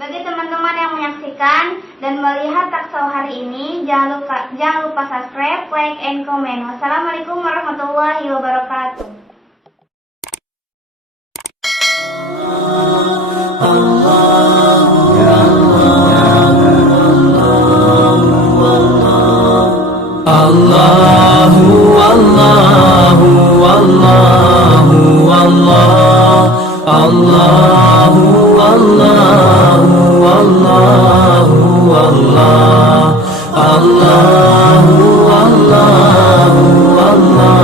Bagi teman-teman yang menyaksikan dan melihat taksau hari ini, jangan lupa subscribe, like, and comment. Wassalamualaikum warahmatullahi wabarakatuh. Allahu Allahu Allahu Allah Allahu Allahu Allahu Allah Allahu Allahu Allahu Allah.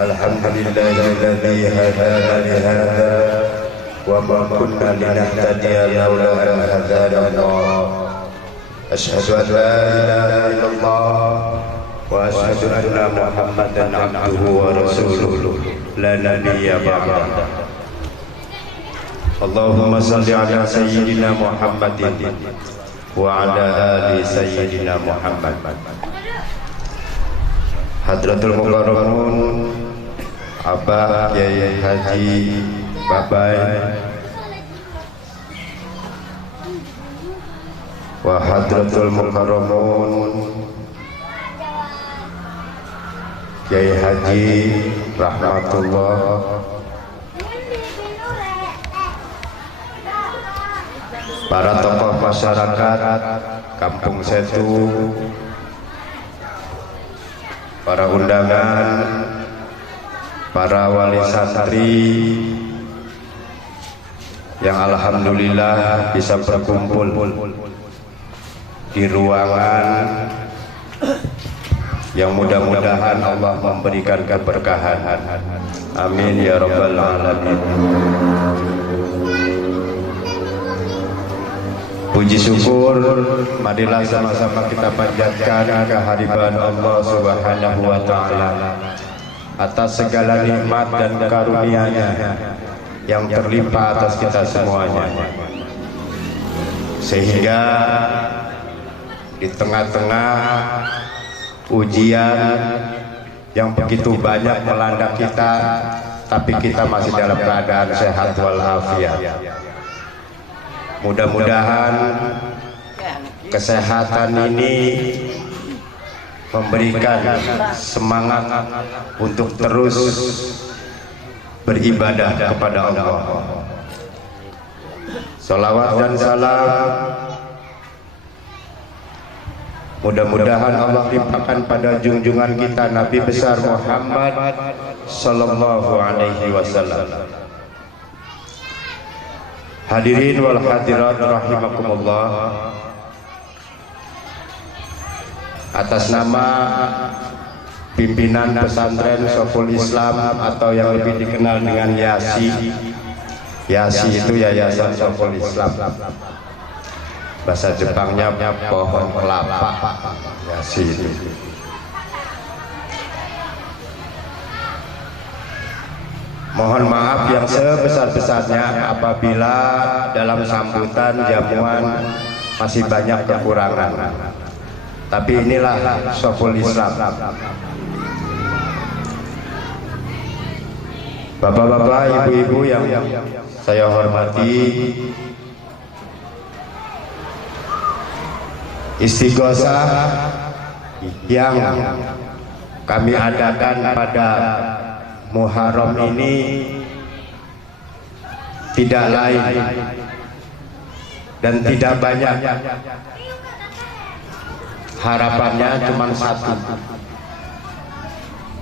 Alhamdulillahilladzi hadana li hadza wa ma kunna linahtadiya laula an hadana Allah. Asyhadu an la ilaha illallah wa asyhadu anna Muhammadan abduhu wa rasuluh la nabiyya ba'da. Allahumma salli ala sayyidina Muhammadin wa ala ali sayyidina Muhammad. Hadratul Mukarramun Abah Kiai Haji Babai wa Hadratul Mukarramun Kiai Haji Rahmatullah, para tokoh masyarakat Kampung Setu, para undangan, para wali santri yang alhamdulillah bisa berkumpul di ruangan yang mudah-mudahan Allah memberikan keberkahan. Amin ya rabbal alamin. Puji syukur, marilah sama-sama kita panjatkan kehadiran Allah Subhanahu wa ta'ala atas segala nikmat dan karunia-Nya yang terlimpah atas kita semuanya, sehingga di tengah-tengah ujian yang begitu banyak melanda kita, tapi kita masih dalam keadaan sehat walafiat. Mudah-mudahan kesehatan ini memberikan semangat untuk terus beribadah kepada Allah. Salawat dan salam mudah-mudahan Allah limpahkan pada junjungan kita Nabi besar Muhammad sallallahu alaihi wasallam. Hadirin wal hadirat rahimakumullah, atas nama pimpinan pesantren Soful Islam atau yang lebih dikenal dengan YASI. YASI itu Yayasan Soful Islam, bahasa Jepangnya pohon kelapa. YASI itu mohon maaf yang sebesar-besarnya apabila dalam sambutan jamuan masih banyak kekurangan. Tapi inilah Soful Islam. Bapak-bapak, ibu-ibu yang saya hormati, istighosah yang kami adakan pada Muharram ini tidak lain dan tidak banyak. Harapannya cuma satu,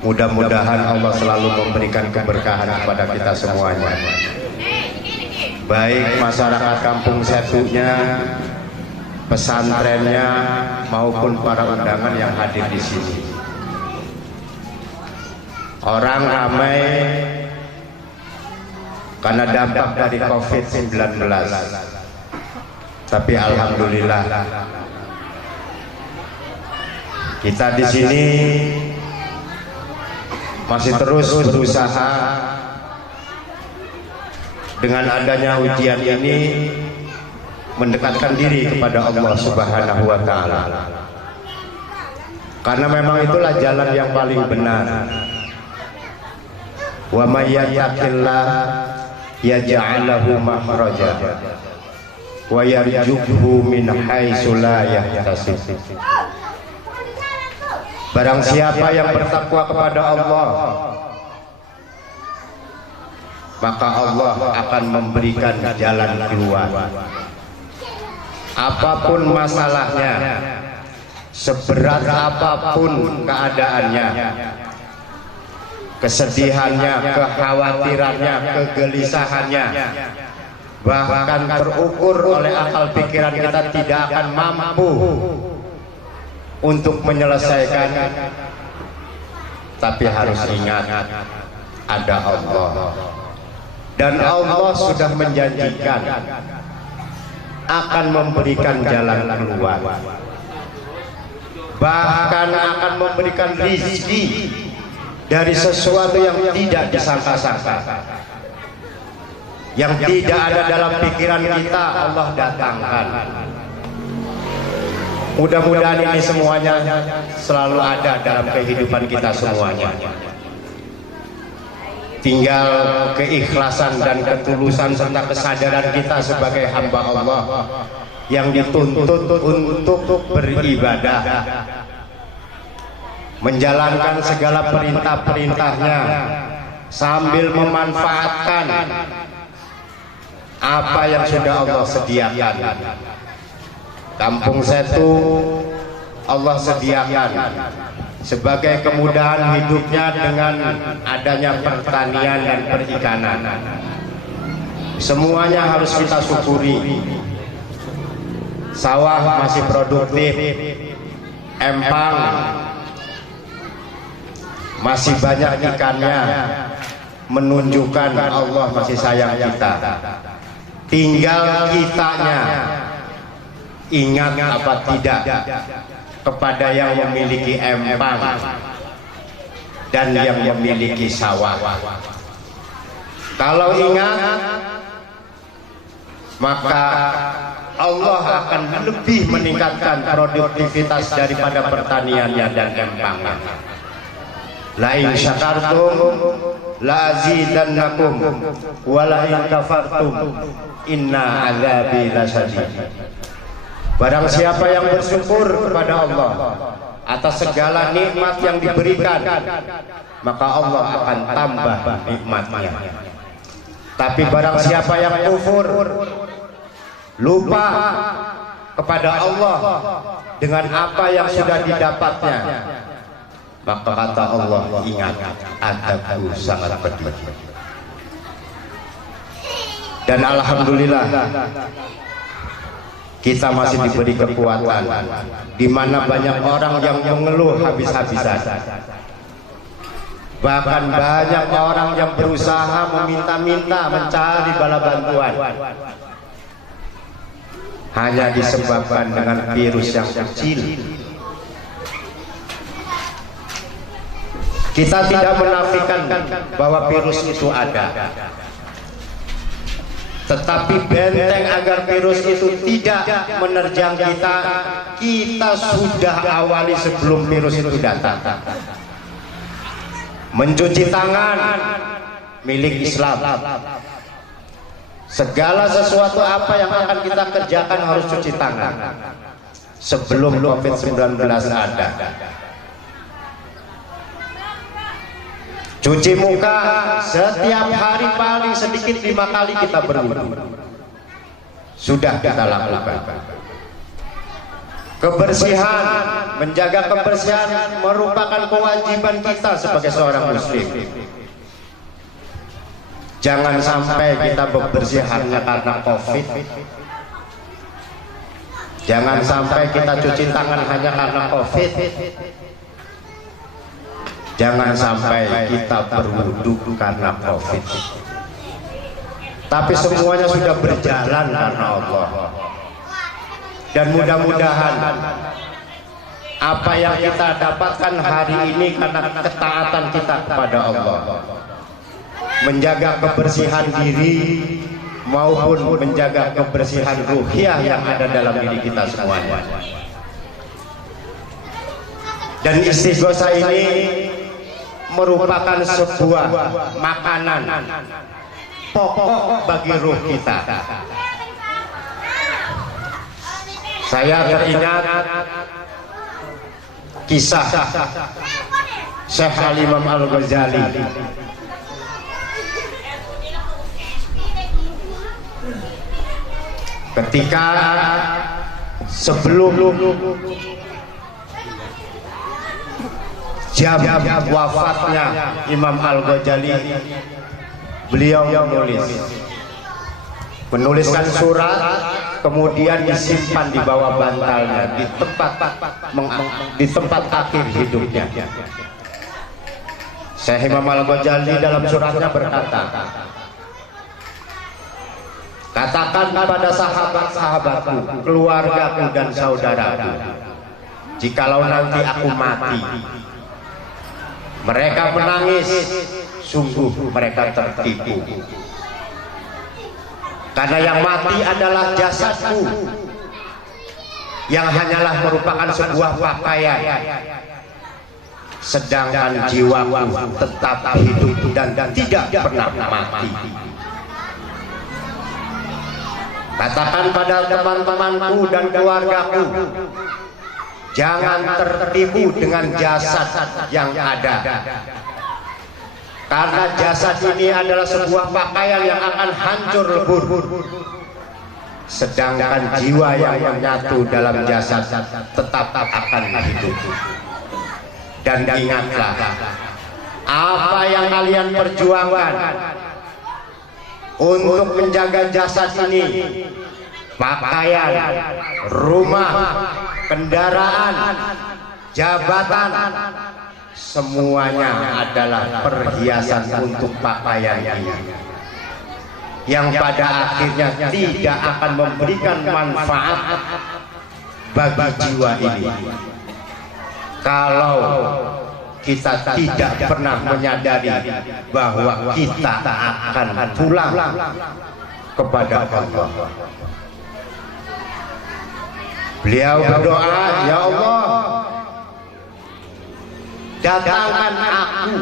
mudah-mudahan Allah selalu memberikan keberkahan kepada kita semuanya, baik masyarakat Kampung Setunya, pesantrennya, maupun para undangan yang hadir di sini. Orang ramai karena dampak dari COVID-19, tapi alhamdulillah Kita di sini masih terus berusaha dengan adanya ujian ini mendekatkan diri kepada Allah Subhanahu wa taala. Karena memang itulah jalan yang paling benar. Wa may yattaqillah yaj'al lahu makhraja wa yarzuqhu min haitsu la yahtasib. Barang siapa yang bertakwa kepada Allah, maka Allah akan memberikan jalan keluar. Apapun masalahnya, seberat apapun keadaannya, kesedihannya, kekhawatirannya, kegelisahannya, bahkan terukur oleh akal pikiran kita tidak akan mampu untuk menyelesaikan. Tapi harus ingat, ada Allah, dan Allah sudah menjanjikan akan memberikan jalan keluar, bahkan akan memberikan rizki dari sesuatu yang tidak disangka-sangka, yang tidak ada dalam pikiran kita. Allah datangkan. Mudah-mudahan ini semuanya selalu ada dalam kehidupan kita semuanya. Tinggal keikhlasan dan ketulusan serta kesadaran kita sebagai hamba Allah yang dituntut untuk beribadah, menjalankan segala perintah-perintahnya sambil memanfaatkan apa yang sudah Allah sediakan. Kampung Setu Allah sediakan sebagai kemudahan hidupnya dengan adanya pertanian dan perikanan. Semuanya harus kita syukuri. Sawah masih produktif, empang masih banyak ikannya, menunjukkan Allah masih sayang kita. Tinggal kitanya ingat apa tidak kepada yang memiliki empang dan yang memiliki sawah. Kalau ingat, maka Allah akan lebih meningkatkan produktivitas daripada pertaniannya dan empangnya. La in syakartum la azidannakum wa la in kafartum inna azabi lasyadid. Barang siapa yang bersyukur kepada Allah atas segala nikmat yang diberikan, maka Allah akan tambah nikmatnya. Tapi barang siapa yang kufur, lupa kepada Allah dengan apa yang sudah didapatnya, maka kata Allah, ingat, adabku sangat pedih. Dan alhamdulillah kita masih diberi kekuatan, di mana banyak orang yang mengeluh habis-habisan. Bahkan banyak orang yang berusaha meminta-minta mencari bala bantuan, hanya disebabkan dengan virus yang kecil. Kita tidak menafikan bahwa virus itu ada, tetapi benteng agar virus itu tidak menerjang kita, kita sudah awali sebelum virus itu datang. Mencuci tangan milik Islam. Segala sesuatu apa yang akan kita kerjakan harus cuci tangan sebelum COVID-19 ada. Cuci muka setiap hari paling sedikit 5 kali kita berwudu. Sudah kita lakukan. Kebersihan, menjaga kebersihan merupakan kewajiban kita sebagai seorang muslim. Jangan sampai kita bebersih hanya karena COVID. Jangan sampai kita cuci tangan hanya karena COVID. Jangan sampai kita berwudu karena COVID. Tapi semuanya sudah berjalan karena Allah. Dan mudah-mudahan apa yang kita dapatkan hari ini karena ketaatan kita kepada Allah, menjaga kebersihan diri maupun menjaga kebersihan ruhiyah yang ada dalam diri kita semuanya. Dan istighosah ini merupakan sebuah makanan pokok bagi ruh kita. Saya teringat kisah Syekh Al-Imam Al-Ghazali ketika sebelum jam wafatnya Imam Al-Ghazali, beliau menuliskan surat, kemudian disimpan di bawah bantalnya di tempat akhir hidupnya. Syekh Imam Al-Ghazali dalam suratnya berkata, katakan pada sahabat-sahabatku, keluargaku dan saudaraku, jikalau nanti aku mati, mereka menangis, sungguh mereka tertipu. Karena yang mati adalah jasadku, yang hanyalah merupakan sebuah pakaian, sedangkan jiwaku tetap hidup dan tidak pernah mati. Katakan pada teman-temanku dan keluargaku, jangan tertipu dengan jasad yang ada, karena jasad ini adalah sebuah pakaian yang akan hancur lebur, sedangkan jiwa yang menyatu dalam jasad tetap akan hidup. Dan ingatlah, apa yang kalian perjuangkan untuk menjaga jasad ini, pakaian, rumah, kendaraan, jabatan, semuanya adalah perhiasan untuk pakaian ini, yang pada akhirnya tidak akan memberikan manfaat bagi jiwa ini kalau kita tidak pernah menyadari bahwa kita akan pulang kepada Allah. Beliau berdoa, ya Allah, datangkan aku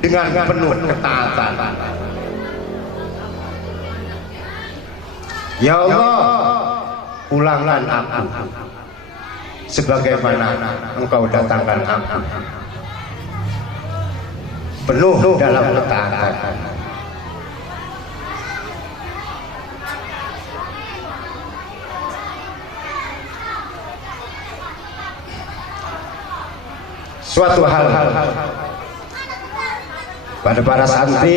dengan penuh ketaatan. Ya Allah, pulangkan aku sebagaimana Engkau datangkan aku, penuh dalam ketaatan. Suatu hal pada para santri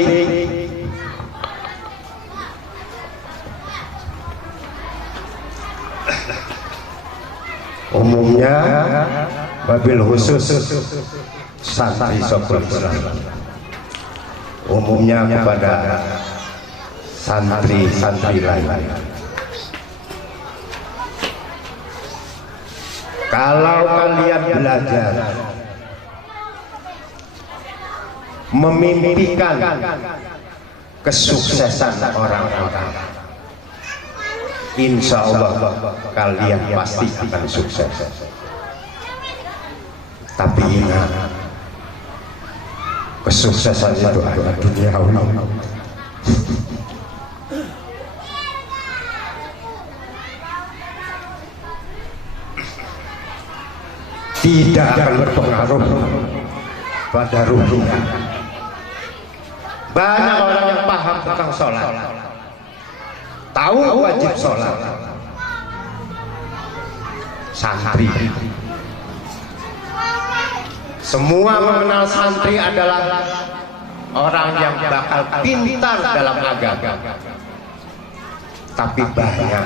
umumnya, wabil khusus santri Syekhul Islam, umumnya kepada santri-santri lain, kalau kalian belajar memimpikan kesuksesan orang-orang, insya Allah kalian pasti akan sukses. Tapi ingat, kesuksesan itu adalah duniawi. Tidak akan berpengaruh pada ruhnya. Banyak orang yang paham tentang sholat, tahu wajib sholat, santri semua mengenal santri adalah orang yang bakal pintar dalam agama, tapi banyak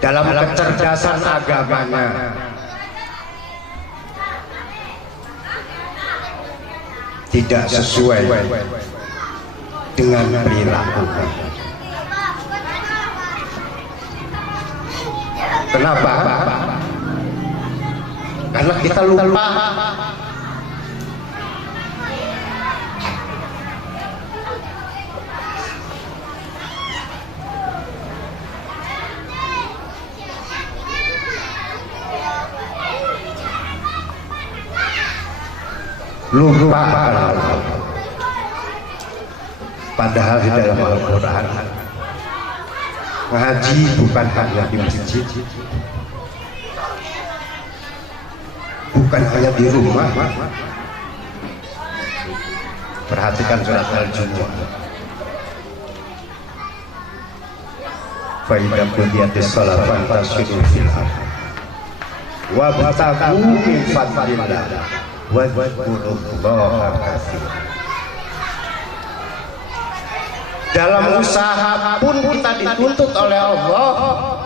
dalam kecerdasan agamanya tidak sesuai dengan perilaku. Kenapa? Karena kita lupa. Lupa. Padahal di dalam Al-Quran ngaji bukan hanya di masjid, bukan hanya di rumah. Perhatikan surat Al-Jumu'ah. Fa idza qudiyatis shalah fantashiru fil ardh wabtaghu min fadlillah wadhkurullaha katsiran. Dalam usaha pun kita dituntut oleh Allah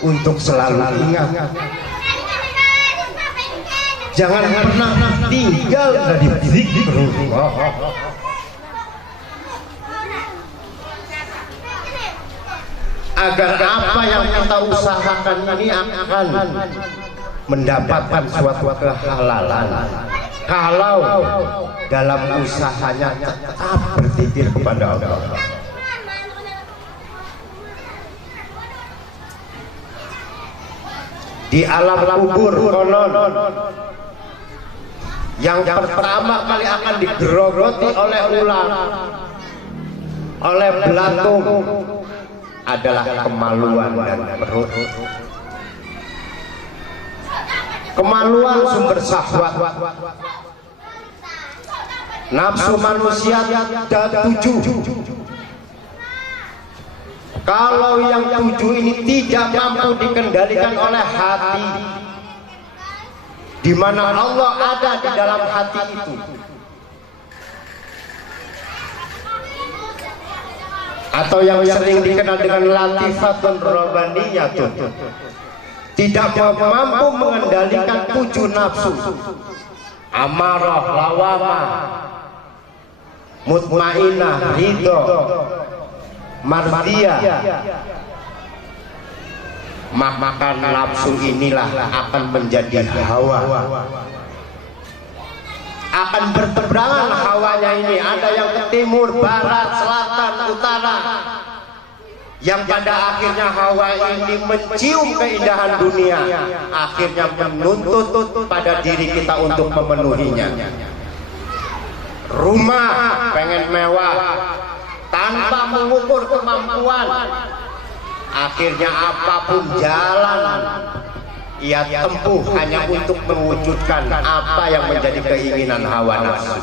untuk selalu ingat, jangan pernah tinggal dari zikrullah. Agar apa yang kita usahakan ini akan mendapatkan suatu kehalalan. Kalau dalam usahanya tetap berzikir kepada Allah. Di alam kubur konon yang pertama kali akan digerogoti oleh ular, oleh belatung adalah kemaluan dan perut. Kemaluan sumber syahwat. Nafsu manusia ada 7. Kalau yang 7 ini tidak mampu dikendalikan oleh hati, di mana Allah ada di dalam hati itu, atau yang sering dikenal dengan latifatun rabbaniyatun, tidak mampu mengendalikan 7 nafsu, amarah, lawamah, mutmainah, ridho, mardiyah, maka nafsu inilah akan menjadi hawa, akan bertebaran hawanya ini. Ada yang ke timur, barat, selatan, utara, yang pada akhirnya hawa ini mencium keindahan dunia, akhirnya menuntut pada diri kita untuk memenuhinya. Rumah pengen mewah tanpa mengukur kemampuan, akhirnya apapun jalan ia tempuh hanya untuk mewujudkan apa yang menjadi keinginan hawa nafsu.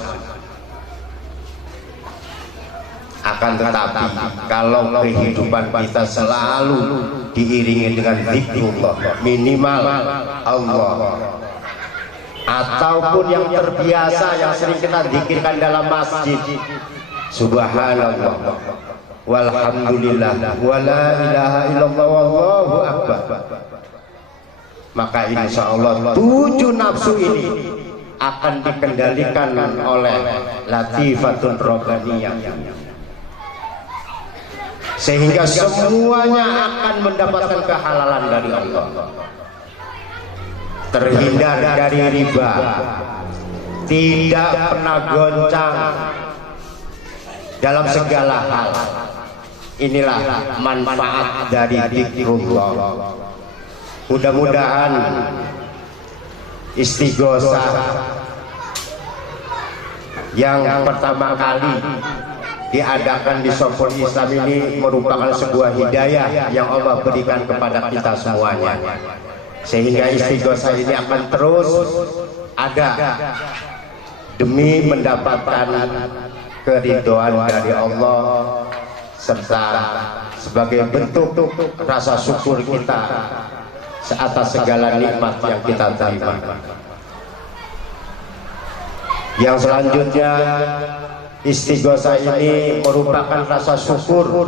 Akan tetapi kalau kehidupan kita selalu diiringi dengan zikrullah, minimal Allah, ataupun yang terbiasa yang sering kita zikirkan dalam masjid, subhanallah walhamdulillah wala ilaha illallah wallahu akbar, maka insya Allah 7 nafsu ini akan dikendalikan oleh latifatun rabbaniyah, sehingga semuanya akan mendapatkan kehalalan dari Allah, terhindar dari riba, tidak pernah goncang dalam segala hal. Inilah manfaat dari zikrullah. Mudah-mudahan istighosah yang pertama kali diadakan di Soful Islam ini merupakan sebuah hidayah yang Allah berikan kepada kita semuanya, sehingga istighosah ini akan terus ada demi mendapatkan keridhaan dari Allah, serta sebagai bentuk rasa syukur kita atas segala nikmat yang kita terima. Yang selanjutnya, istighosah ini merupakan rasa syukur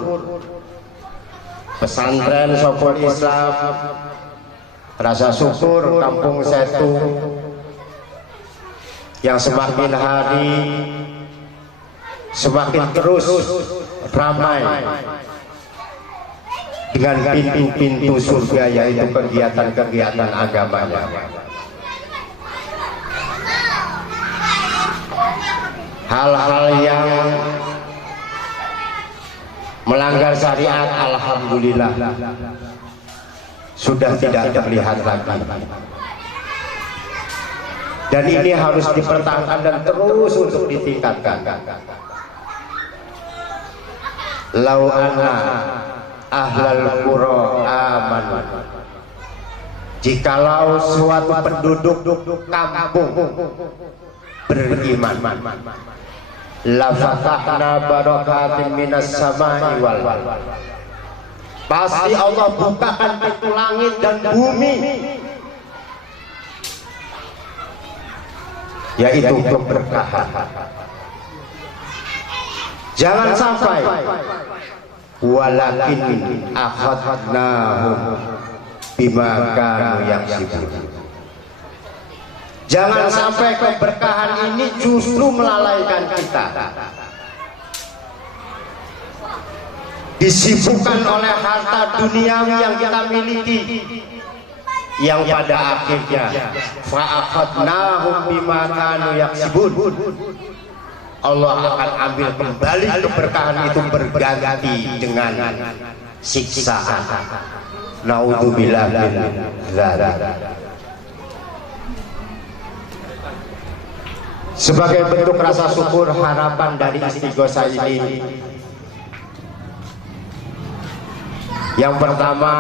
pesantren Soful Islam, rasa syukur Kampung Setu yang semakin hari semakin terus ramai dengan pintu-pintu surga, yaitu kegiatan-kegiatan agamanya. Hal-hal yang melanggar syariat, alhamdulillah sudah tidak terlihat lagi. Dan ini harus dipertahankan dan terus untuk ditingkatkan. Lau anna ahlal qura amanu, jikalau suatu penduduk kampung beriman, la fatahna barakatin minas samai wal, pasti Allah bukakan pintu langit dan bumi, yaitu keberkahan. Jangan sampai walakin akhadnahum bima kanu yaksibun. Jangan sampai keberkahan ini justru melalaikan kita, disibukkan oleh harta duniawi yang kita miliki, yang pada akhirnya fa'akhadnahum bima kanu yaksibun. Allah akan ambil kembali keberkahan itu berganti dengan siksaan. Naudzubillah min dzalik. Sebagai bentuk rasa syukur, harapan dari istighosah ini, yang pertama,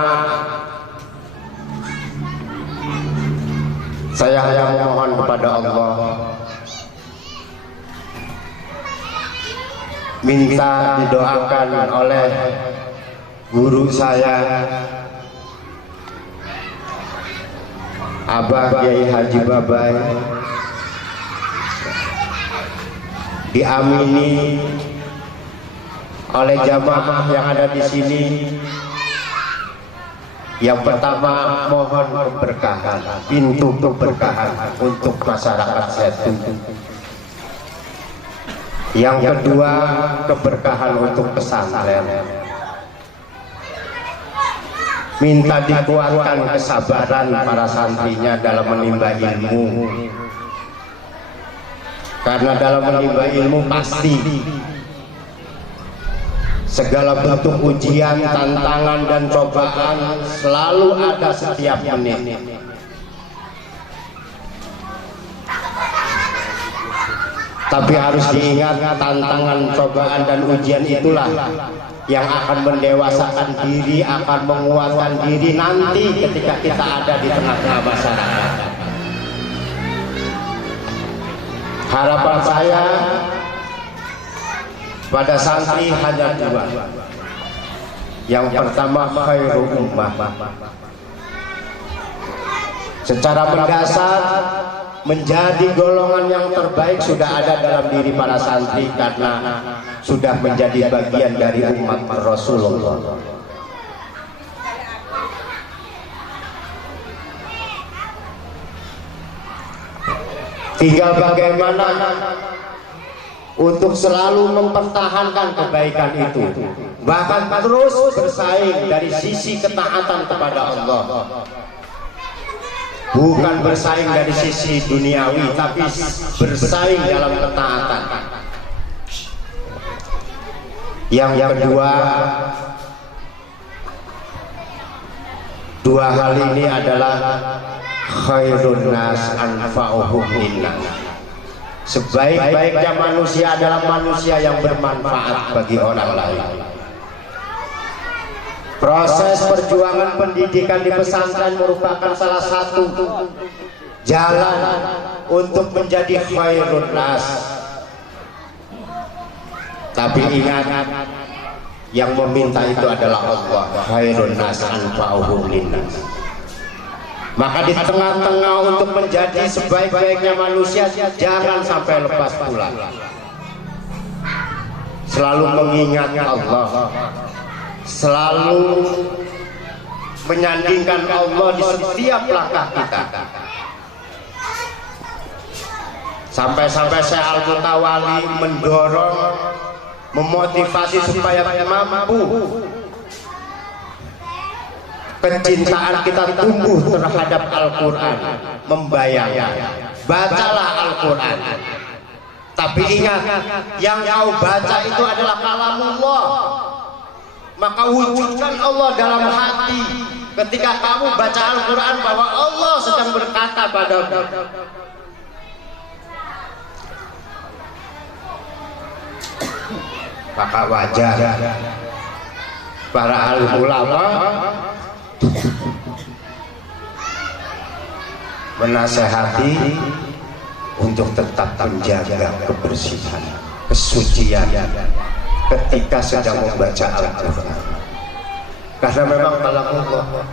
saya hanya memohon kepada Allah, minta didoakan oleh guru saya, Abah Kiai Haji Babai, diamini oleh jamaah yang ada di sini. Yang pertama, mohon keberkahan, pintu keberkahan untuk masyarakat Setu. Yang kedua, keberkahan untuk pesantren. Minta dikuatkan kesabaran para santrinya dalam menimba ilmu, karena dalam menimba ilmu pasti segala bentuk ujian, tantangan dan cobaan selalu ada setiap menit. Tapi harus diingat, tantangan, cobaan dan ujian itulah yang akan mendewasakan diri, akan menguatkan diri nanti ketika kita ada di tengah-tengah masyarakat. Harapan saya pada santri hanya dua. Yang pertama, khairul ummah. Secara mendasar, menjadi golongan yang terbaik sudah ada dalam diri para santri, karena sudah menjadi bagian dari umat Rasulullah. Tinggal bagaimana untuk selalu mempertahankan kebaikan itu, bahkan terus bersaing dari sisi ketaatan kepada Allah. Bukan bersaing dari sisi duniawi, tapi bersaing dalam ketaatan. Yang kedua, dua hal ini adalah khairun nas anfa'uhum linnas. Sebaik-baiknya manusia adalah manusia yang bermanfaat bagi orang lain. Proses perjuangan pendidikan di pesantren merupakan salah satu jalan untuk menjadi khairun nas. Tapi ingat, yang meminta itu adalah Allah. Khairun nas anfa'uhum linnas. Maka di tengah-tengah untuk menjadi sebaik-baiknya manusia, jangan sampai lepas pulang. Selalu mengingat Allah, selalu menyandingkan Allah di setiap langkah kita. Sampai-sampai Syekh Al-Mutawali mendorong, memotivasi supaya mampu kecintaan kita tumbuh terhadap Al-Quran, membayangkan, bacalah Al-Quran. Tapi ingat, yang kau baca itu adalah kalamullah, maka wujudkan Allah dalam hati ketika kamu baca Al-Quran bahwa Allah sedang berkata padamu. Maka wajar para alim ulama menasehati untuk tetap menjaga kebersihan, kesucian ketika sedang membaca Al-Quran, karena memang kalamullah.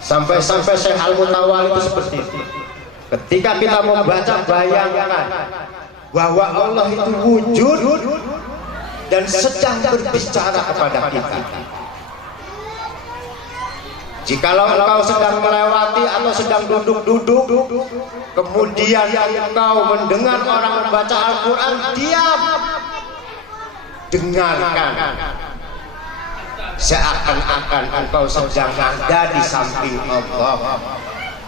Sampai-sampai Syekh Al-Mutawali itu seperti itu. Ketika kita membaca, bayangkan bahwa Allah itu wujud dan sedang berbicara kepada kita. Jikalau engkau sedang melewati atau sedang duduk-duduk, kemudian engkau mendengar orang membaca Al-Quran, diam, dengarkan. Seakan-akan engkau sedang ada di samping Allah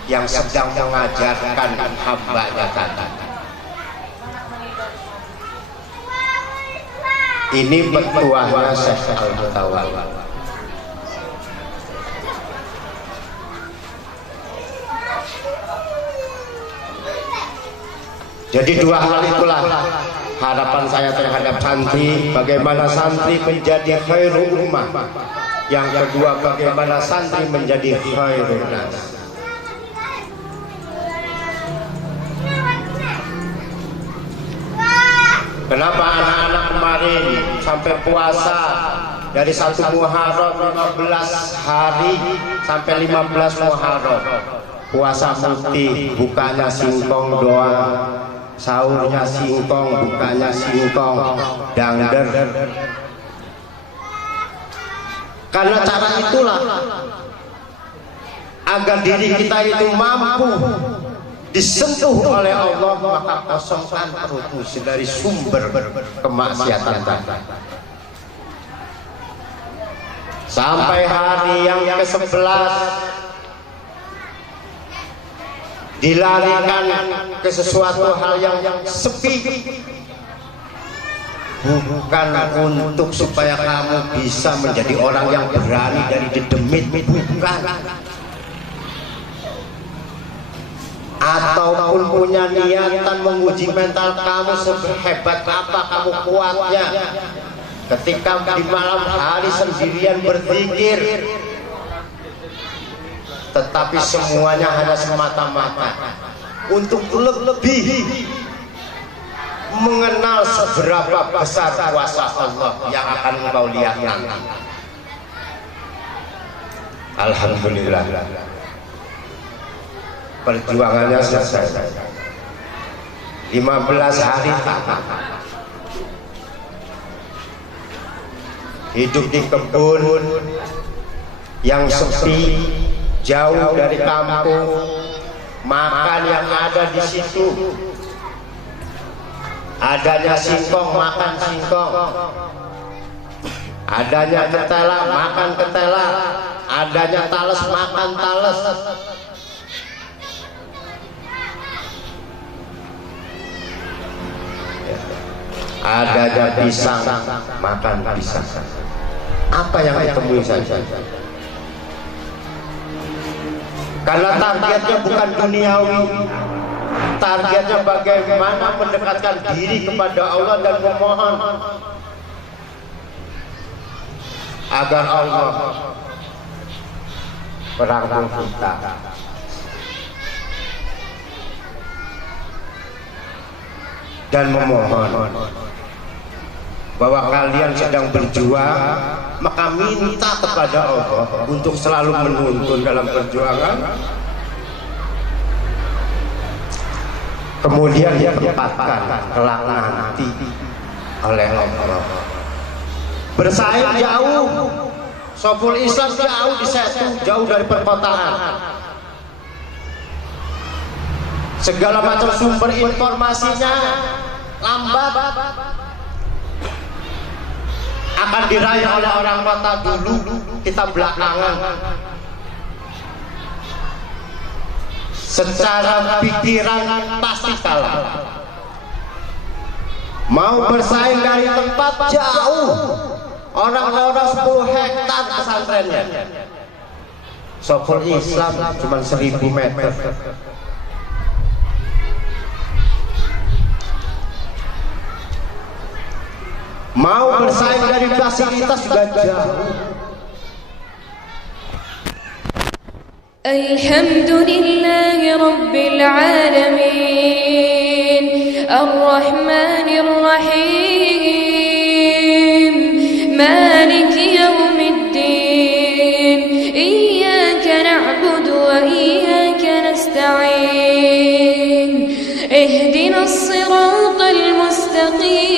yang sedang mengajarkan hamba-Nya tadi. Ini petuahnya Syekh Al-Mutawali. Jadi dua hal itulah harapan saya terhadap santri, bagaimana santri menjadi khairul ummah. Yang kedua, bagaimana santri menjadi khairul nas. Kenapa anak-anak kemarin sampai puasa dari 1 Muharram 15 hari sampai 15 Muharram, puasa putih, bukanya singkong doang, sahurnya singkong, bukanya singkong, dangder. Karena cara itulah agar diri kita itu mampu disentuh oleh Allah, maka kosongkan perutmu dari sumber kemaksiatan tadi. Sampai hari yang ke-11 dilarikan ke sesuatu hal yang sepi, bukan untuk supaya kamu bisa menjadi orang yang berani dari dedemit, bukan, ataupun punya niatan menguji mental kamu sehebat apa kamu kuatnya ketika di malam hari sendirian berzikir. Tetapi semuanya hanya semata-mata untuk lebih mengenal seberapa besar kuasa Allah yang akan engkau lihat nanti. Alhamdulillah, perjuangannya selesai. 15 hari tahan, hidup di kebun yang sepi, jauh dari kampung, makan yang ada di situ, adanya singkong makan singkong, adanya ketela makan ketela, adanya tales makan tales. Adanya pisang makan pisang. Apa yang ditemui saja? Karena targetnya bukan duniawi, targetnya bagaimana mendekatkan diri kepada Allah dan memohon agar Allah merangkul kita. Dan memohon bahwa kalian sedang berjuang, maka minta kepada Allah untuk selalu menuntun dalam perjuangan, kemudian ditempatkan kelak nanti oleh Allah. Bersaing jauh, Soful Islam jauh di Setu, jauh dari perkotaan. Segala macam sumber informasinya lambat. akan diraih oleh orang kota dulu, kita belakangan. Secara pikiran pasti kalah. Mau bersaing dari tempat jauh, orang-orang 10 hektar pesantrennya. Sokol Islam cuma 1000 meter. Mau bersaing dari fasilitas juga jauh. Alhamdulillahi Rabbil Alamin Ar-Rahmanir Rahim Maliki Yawmiddin Iyyaka na'budu wa iyyaka nasta'in Ihdinas siratal mustaqim